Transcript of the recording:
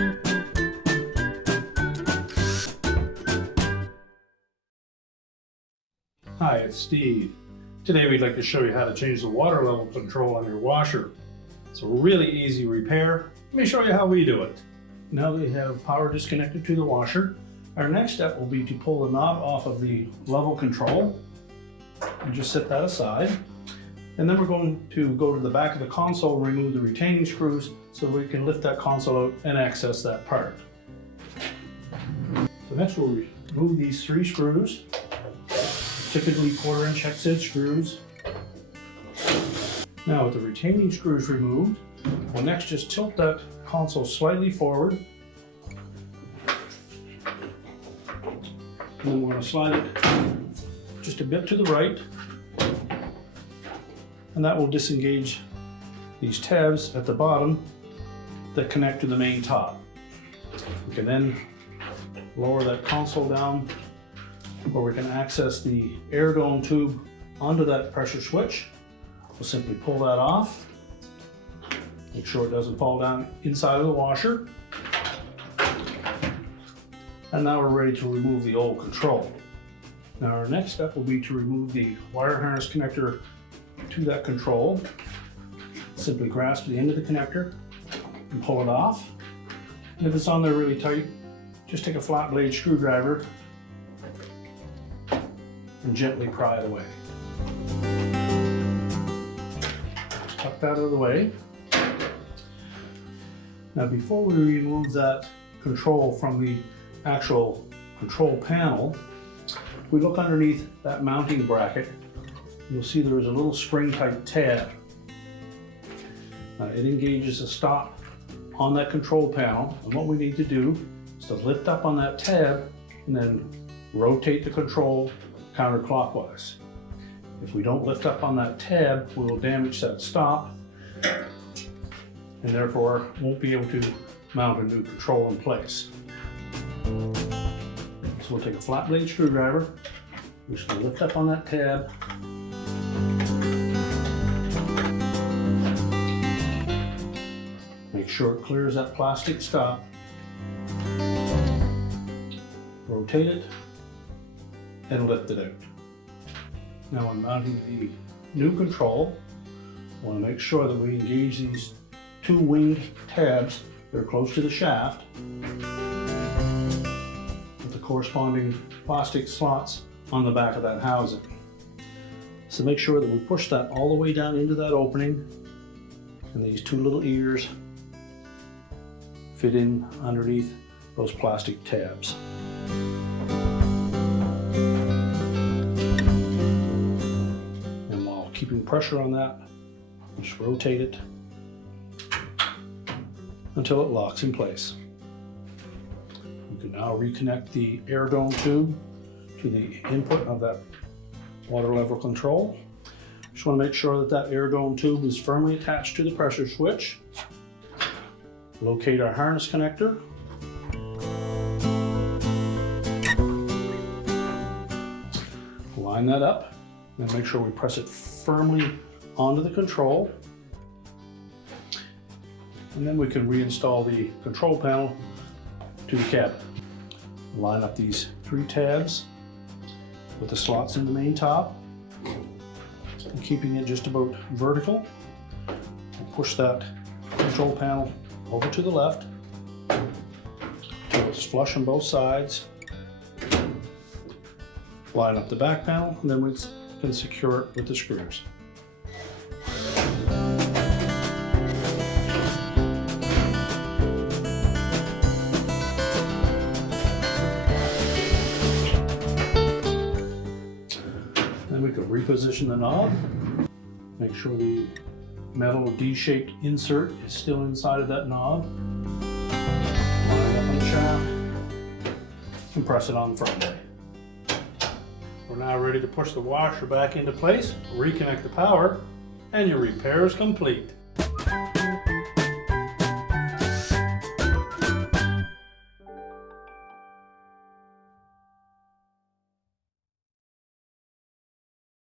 Hi, it's Steve. Today we'd like to show you how to change the water level control on your washer. It's a really easy repair. Let me show you how we do it. Now that we have power disconnected to the washer, our next step will be to pull the knob off of the level control and just set that aside. And then we're going to go to the back of the console and remove the retaining screws so we can lift that console out and access that part. So next we'll remove these 3 screws, typically 1/4" hexhead screws. Now with the retaining screws removed, we'll next just tilt that console slightly forward. And then we're going to slide it just a bit to the right. And that will disengage these tabs at the bottom that connect to the main top. We can then lower that console down where we can access the air dome tube onto that pressure switch. We'll simply pull that off. Make sure it doesn't fall down inside of the washer. And now we're ready to remove the old control. Now our next step will be to remove the wire harness connector to that control. Simply grasp the end of the connector and pull it off. And if it's on there really tight, just take a flat blade screwdriver and gently pry it away. Just tuck that out of the way. Now before we remove that control from the actual control panel, we look underneath that mounting bracket. You'll see there is a little spring-type tab. It engages a stop on that control panel, and what we need to do is to lift up on that tab and then rotate the control counterclockwise. If we don't lift up on that tab, we will damage that stop and therefore won't be able to mount a new control in place. So we'll take a flat blade screwdriver, we're just going to lift up on that tab, make sure it clears that plastic stop, rotate it, and lift it out. Now when mounting the new control, I want to make sure that we engage these 2 winged tabs that are close to the shaft with the corresponding plastic slots on the back of that housing. So make sure that we push that all the way down into that opening, and these 2 little ears fit in underneath those plastic tabs. And while keeping pressure on that, just rotate it until it locks in place. You can now reconnect the air dome tube to the input of that water level control. Just want to make sure that that air dome tube is firmly attached to the pressure switch. Locate our harness connector. Line that up and make sure we press it firmly onto the control. And then we can reinstall the control panel to the cabinet. Line up these 3 tabs with the slots in the main top and keeping it just about vertical. We'll push that control panel over to the left until it's flush on both sides. Line up the back panel, and then we can secure it with the screws. Then we can reposition the knob, make sure the metal D-shaped insert is still inside of that knob. Line it up on the shaft and press it on firmly. We're now ready to push the washer back into place, reconnect the power, and your repair is complete.